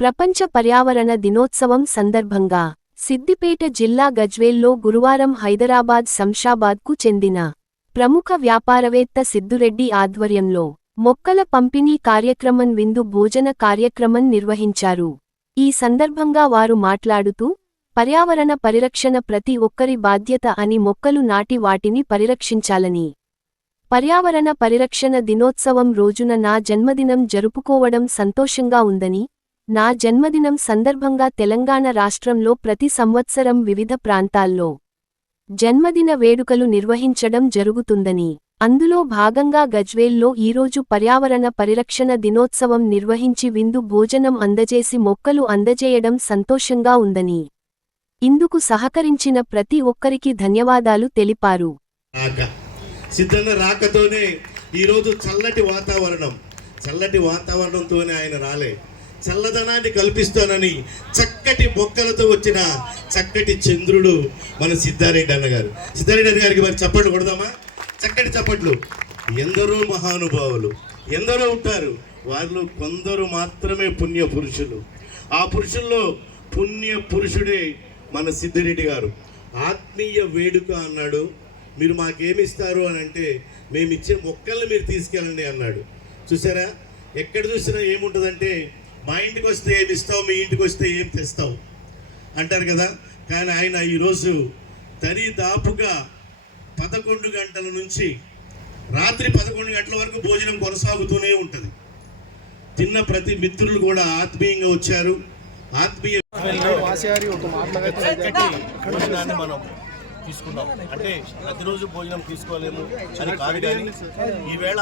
ప్రపంచ పర్యావరణ దినోత్సవం సందర్భంగా సిద్దిపేట జిల్లా గజ్వేల్లో గురువారం హైదరాబాద్ శంషాబాద్కు చెందిన ప్రముఖ వ్యాపారవేత్త సిద్దురెడ్డి ఆధ్వర్యంలో మొక్కల పంపిణీ కార్యక్రమం విందు భోజన కార్యక్రమం నిర్వహించారు. ఈ సందర్భంగా వారు మాట్లాడుతూ పర్యావరణ పరిరక్షణ ప్రతి ఒక్కరి బాధ్యత అని మొక్కలు నాటి వాటిని పరిరక్షించాలని. పర్యావరణ పరిరక్షణ దినోత్సవం రోజున నా జన్మదినం జరుపుకోవడం సంతోషంగా ఉందని నా జన్మదినం సందర్భంగా తెలంగాణ రాష్ట్రంలో ప్రతి సంవత్సరం వివిధ ప్రాంతాల్లో జన్మదిన వేడుకలు నిర్వహించడం జరుగుతుందని అందులో భాగంగా గజ్వేల్లో ఈరోజు పర్యావరణ పరిరక్షణ దినోత్సవం నిర్వహించి విందు భోజనం అందజేసి మొక్కలు అందజేయడం సంతోషంగా ఉందని ఇందుకు సహకరించిన ప్రతి ఒక్కరికి ధన్యవాదాలు తెలిపారు. సిద్ధంగా రాకతోనే ఈరోజు చల్లటి వాతావరణం. చల్లటి వాతావరణంతోనే ఆయన రాలే. చల్లదనాన్ని కల్పిస్తానని చక్కటి మొక్కలతో వచ్చిన చక్కటి చంద్రుడు మన సిద్ధారెడ్డి అన్నగారు. సిద్ధారెడ్డి అన్న గారికి మరి చప్పట్లు కొడదామా? చక్కటి చప్పట్లు. ఎందరో మహానుభావులు ఎందరో ఉంటారు. వారిలో కొందరు మాత్రమే పుణ్య పురుషులు. ఆ పురుషుల్లో పుణ్య పురుషుడే మన సిద్ధిరెడ్డి గారు. ఆత్మీయ వేడుక అన్నాడు. మీరు మాకేమిస్తారు అని అంటే మేము ఇచ్చే మొక్కల్ని మీరు తీసుకెళ్ళండి అన్నాడు. చూసారా? ఎక్కడ చూసినా ఏముంటుందంటే మా ఇంటికి వస్తే ఏమి ఇస్తావు? మీ ఇంటికి వస్తే ఏం తెస్తావు? అంటారు కదా. కానీ ఆయన ఈరోజు దరిదాపుగా పదకొండు గంటల నుంచి రాత్రి పదకొండు గంటల వరకు భోజనం కొనసాగుతూనే ఉంటుంది. తిన్న ప్రతి మిత్రులు కూడా ఆత్మీయంగా వచ్చారు. ఆత్మీయ మనం తీసుకున్నాం అంటే ప్రతిరోజు భోజనం తీసుకోలేము అని కాదు కానీ ఈవేళ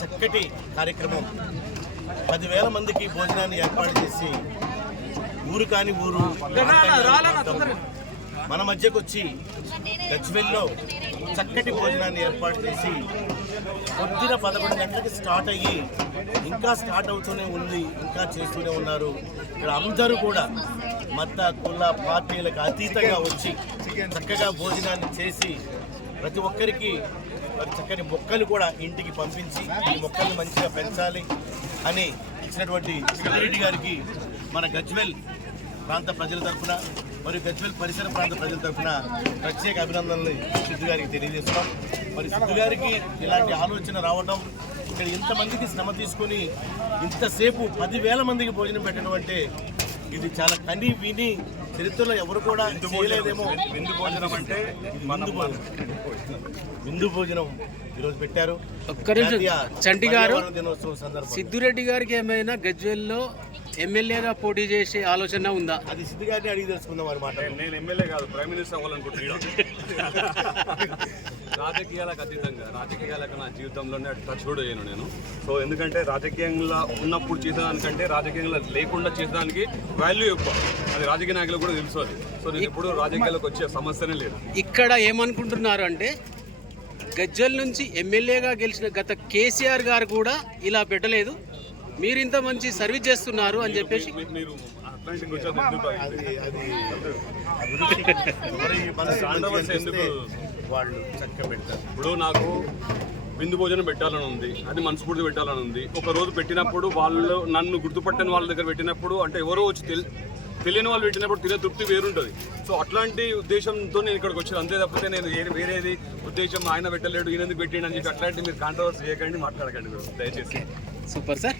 చక్కటి కార్యక్రమం పదివేల మందికి భోజనాన్ని ఏర్పాటు చేసి ఊరు కాని ఊరు మన మధ్యకు వచ్చి గజ్వెల్లో చక్కటి భోజనాన్ని ఏర్పాటు చేసి పొద్దున పదకొండు గంటలకు స్టార్ట్ అయ్యి ఇంకా స్టార్ట్ అవుతూనే ఉంది ఇంకా చేస్తూనే ఉన్నారు. ఇక్కడ అందరూ కూడా మత కుల పార్టీలకు అతీతంగా వచ్చి చక్కగా భోజనాన్ని చేసి ప్రతి ఒక్కరికి చక్కని మొక్కలు కూడా ఇంటికి పంపించి ఈ మొక్కల్ని మంచిగా పెంచాలి. అని ఇచ్చినటువంటి రెడ్డి గారికి మన గజ్వెల్ ప్రాంత ప్రజల తరఫున మరియు గజ్వెల్ పరిసర ప్రాంత ప్రజల తరఫున ప్రత్యేక అభినందనలు సిద్ధు గారికి తెలియజేస్తున్నాం. మరి సిద్ధు గారికి ఇలాంటి ఆలోచన రావడం ఇక్కడ ఇంతమందికి శ్రమ తీసుకొని ఇంతసేపు పదివేల మందికి భోజనం పెట్టడం అంటే ఇది చాలా కని విని చరిత్రలో ఎవరు కూడా చేయలేదేమో. విందు భోజనం అంటే విందు భోజనం. విందు భోజనం ఈరోజు పెట్టారు. ఒక్క నిమిషం. జాతీయ చంటి గారు, సిద్దురెడ్డి గారికి ఏమైనా గజ్వెల్లో ఎమ్మెల్యేగా పోటీ చేసే ఆలోచన ఉందా? అది సిద్ధు గారిని అడిగి తెలుసుకుందాం వారి మాట నేను ఎమ్మెల్యే కాదు ప్రైమ్ మినిస్టర్ అవ్వాలనుకుంటున్నాను రాజకీయాలకు అతీతంగా రాజకీయాలకు నా జీవితంలోనే టచ్ కూడా చేయను నేను. సో ఎందుకంటే రాజకీయంలో ఉన్నప్పుడు చేసేదానికంటే రాజకీయంలో లేకుండా చేసేదానికి వాల్యూ ఎక్కువ. అది రాజకీయ నాయకులకు కూడా తెలుసు అది. సో నేను ఇప్పుడు రాజకీయాలకు వచ్చే సమస్యనే లేదు. ఇక్కడ ఏమనుకుంటున్నారు అంటే గజ్వెల్ నుంచి ఎమ్మెల్యేగా గెలిచిన గత కేసీఆర్ గారు కూడా ఇలా పెట్టలేదు. మీరు ఇంత మంచి సర్వీస్ చేస్తున్నారు అని చెప్పేసి మీరు ఎందుకు? వాళ్ళు చక్కగా పెడతారు. ఇప్పుడు నాకు విందు భోజనం పెట్టాలని ఉంది అది మనస్ఫూర్తి పెట్టాలని ఉంది. ఒక రోజు పెట్టినప్పుడు వాళ్ళు నన్ను గుర్తుపట్టని వాళ్ళ దగ్గర పెట్టినప్పుడు అంటే ఎవరో వచ్చి తెలి తెలియని వాళ్ళు పెట్టినప్పుడు తినే తృప్తి వేరుంటుంది. సో అట్లాంటి ఉద్దేశంతో నేను ఇక్కడికి వచ్చాను. అంతే తప్పితే నేను వేరేది ఉద్దేశం ఆయన పెట్టలేడు ఈయన ఎందుకు పెట్టిండు అని చెప్పి అట్లాంటి మీరు కాంట్రవర్సీ చేయకండి మాట్లాడకండి దయచేసి. Super sir